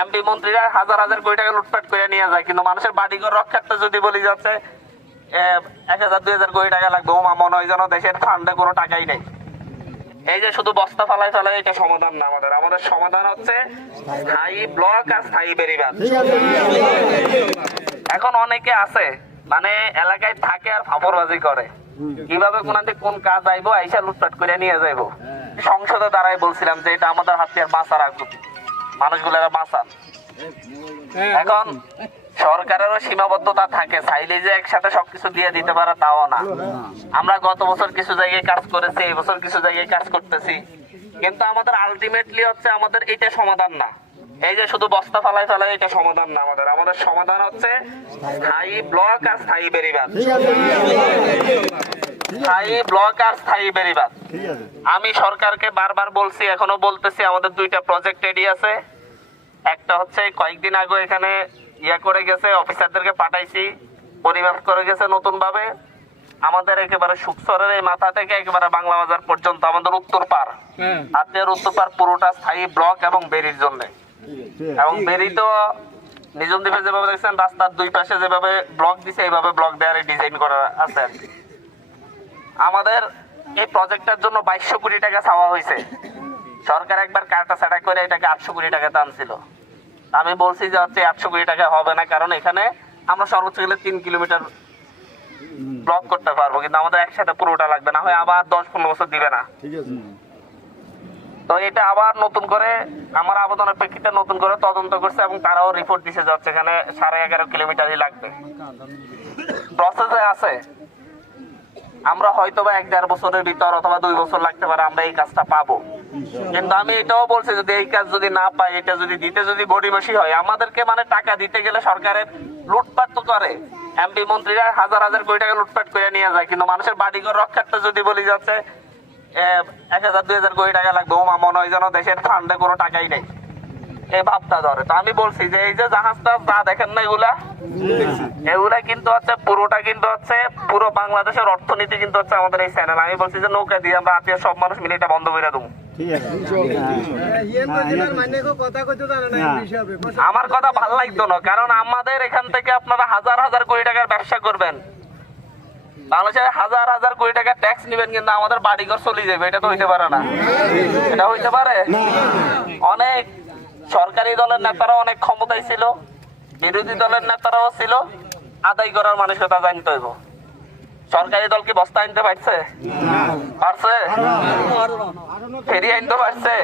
MP মন্ত্রীরা হাজার হাজার কোটি টাকা লুটপাট করে নিয়ে যায়, কিন্তু মানুষের বাড়িঘর রক্ষার্থে যদি বলি যাচ্ছে 1000-2000 কোটি টাকা লাগবে, ওমা মনে হয় যেন দেশের ফান্ডে কোনো টাকাই নেই। এই যে শুধু বস্তা ফালাই ফেলাই এটা সমাধান না, আমাদের সমাধান হচ্ছে স্থায়ী ব্লক আর স্থায়ী বেড়িবাঁধ। এখন অনেকে আছে মানে এলাকায় থাকে আর ফাপড়বাজি করে, কিভাবে কোন কাজ আইবো আইসা লুটপাট করে নিয়ে যাইবো। সংসদে দাঁড়াই বলছিলাম যে এটা আমাদের হাতে আর বাঁচা রাখবো, মানুষগুলো বাঁচান। এখন সরকারেরও সীমাবদ্ধতা থাকে, চাইলে যে একসাথে সবকিছু দিয়ে দিতে পারে তাও না। আমরা গত বছর কিছু জায়গায় কাজ করেছি, এই বছর কিছু জায়গায় কাজ করতেছি, কিন্তু আমাদের আলটিমেটলি হচ্ছে আমাদের এটা সমাধান না। এই যে শুধু বস্তা ফালাই ফেলাই এটা সমাধান না, আমাদের সমাধান হচ্ছে স্থায়ী ব্লক আর স্থায়ী বেড়িবাঁধ। স্থায়ী ব্লক আর স্থায়ী বেড়িবাঁধ। আমি সরকারকে বারবার বলছি, এখনো বলতেছি, আমাদের 2টা প্রজেক্ট রেডি আছে। একটা হচ্ছে কয়েকদিন আগে এখানে করে গেছে, অফিসারদেরকে পাঠাইছি, পরিমাপ করে গেছে নতুন ভাবে। আমাদের একেবারে সুকসরের এই মাথা থেকে একেবারে বাংলা বাজার পর্যন্ত আমাদের উত্তর পার, হাতের উত্তর পার পুরোটা স্থায়ী ব্লক এবং বেরির জন্য। এবং বেরি তো নিজম দ্বীপে যেভাবে দেখছেন রাস্তার 2 পাশে যেভাবে ব্লক দিছে, এইভাবে ব্লক দেওয়ার ডিজাইন করা আছে আর কি। আমাদের এই প্রজেক্টের জন্য 2200 কোটি টাকা চাওয়া হয়েছে। সরকার একবার কাটা ছাড়া করে এটাকে 800 কোটি টাকা টানছিল। আমি বলছি যে হচ্ছে 800 কোটি টাকা হবে না, কারণ এখানে আমরা সর্বোচ্চ গেলে 3 কিলোমিটার ব্লক করতে পারবো, কিন্তু আমাদের একসাথে পুরোটা লাগবে না হয় আবার 10-15 বছর দিবে না। তো এটা আবার নতুন করে আমার আবেদনের প্রেক্ষিতে নতুন করে তদন্ত করছে এবং তারাও রিপোর্ট দিছে যাচ্ছে এখানে 11.5 কিলোমিটারই লাগবে। প্রসেসে আছে, আমরা হয়তো বা 1-1.5 বছরের ভিতর অথবা 2 বছর লাগতে পারে আমরা এই কাজটা পাবো। কিন্তু আমি এটাও বলছি যদি এই কাজ যদি না পাই, এটা যদি দিতে যদি গড়িমসি হয়, আমাদেরকে মানে টাকা দিতে গেলে সরকারের লুটপাট তো করে, এমপি মন্ত্রীরা হাজার হাজার কোটি টাকা লুটপাট করে নিয়ে যায়, কিন্তু মানুষের বাড়িঘর রক্ষার্থে যদি বলি যাচ্ছে 1000-2000 কোটি টাকা লাগবে, ওমা মনে হয় যেন দেশের ফান্ডে কোনো টাকাই নেই, এই ভাবটা ধরে। তো আমি বলছি যে এই যে জাহাজটা যা দেখেন না এগুলা কিন্তু হচ্ছে পুরোটা কিন্তু হচ্ছে পুরো বাংলাদেশের অর্থনীতি কিন্তু হচ্ছে আমাদের এই চ্যানেল। আমি বলছি যে নৌকা দিয়ে আমরা আত্মীয় সব মানুষ মিলে এটা বন্ধ করে দেবো। আমার কথা ভালো লাগতো না, কারণ আমাদের এখান থেকে আপনারা হাজার হাজার কোটি টাকার ব্যবসা করবেন, বাংলাদেশে হাজার হাজার কোটি টাকা ট্যাক্স নিবেন, কিন্তু আমাদের বাড়িঘর চলে যাবে, এটা তো হইতে পারে না। এটা হইতে পারে? অনেক সরকারি দলের নেতারা অনেক ক্ষমতায় ছিল, বিরোধী দলের নেতারাও ছিল, আদায় করার মানসিকতা জানতে হইব। সরকারি দল কি বস্তা আনতে পারছে? পারছে? ফেরি আনতে পারছে?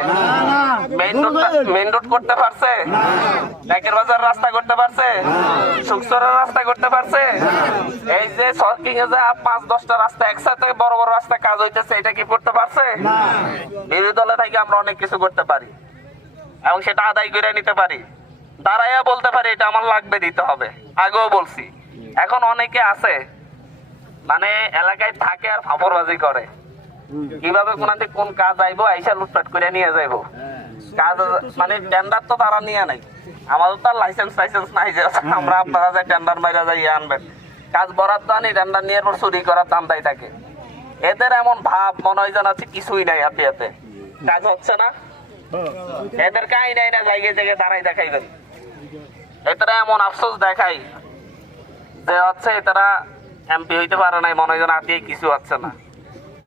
মেইন রোড করতে পারছে? একের বাজার রাস্তা করতে পারছে? সুকসরের রাস্তা করতে পারছে? এই যে সরকিং এ যে 5-10টা রাস্তা একসাথে বড় বড় রাস্তা কাজ হইতেছে, এটা কি করতে পারছে? বিরোধী দলে থেকে আমরা অনেক কিছু করতে পারি এবং সেটা আদায় করে নিতে পারি, দাঁড়াইয়া বলতে পারি এটা আমার লাগবে, দিতে হবে। আগেও বলছি। এখন অনেকে আছে মানে এলাকায় থাকে আর ফাপড়বাজি করে, কিভাবে কোন কাজ আইবো আইসা লুটপাট করে নিয়ে যাইবো। কাজ মানে টেন্ডার তো তারা নিয়ে নাই, আমাদের তো লাইসেন্স নাই যে আমরা আপনারা যে টেন্ডার মাইরা যাই আনবেন। কাজ বরাদ্দ আনি, টেন্ডার নিয়ে পর চুরি করার দান্দাই থাকে। এদের এমন ভাব মনে হয় জানাচ্ছে কিছুই নাই, হাতে হাতে কাজ হচ্ছে না, এদের কাই নাই না জায়গায় জায়গায় দাঁড়াই দেখাইবেন। এটারা এমন আফসোস দেখাই যে হচ্ছে এটারা এমপি হইতে পারে নাই, মনে হয় যেন হাতে কিছু হচ্ছে না।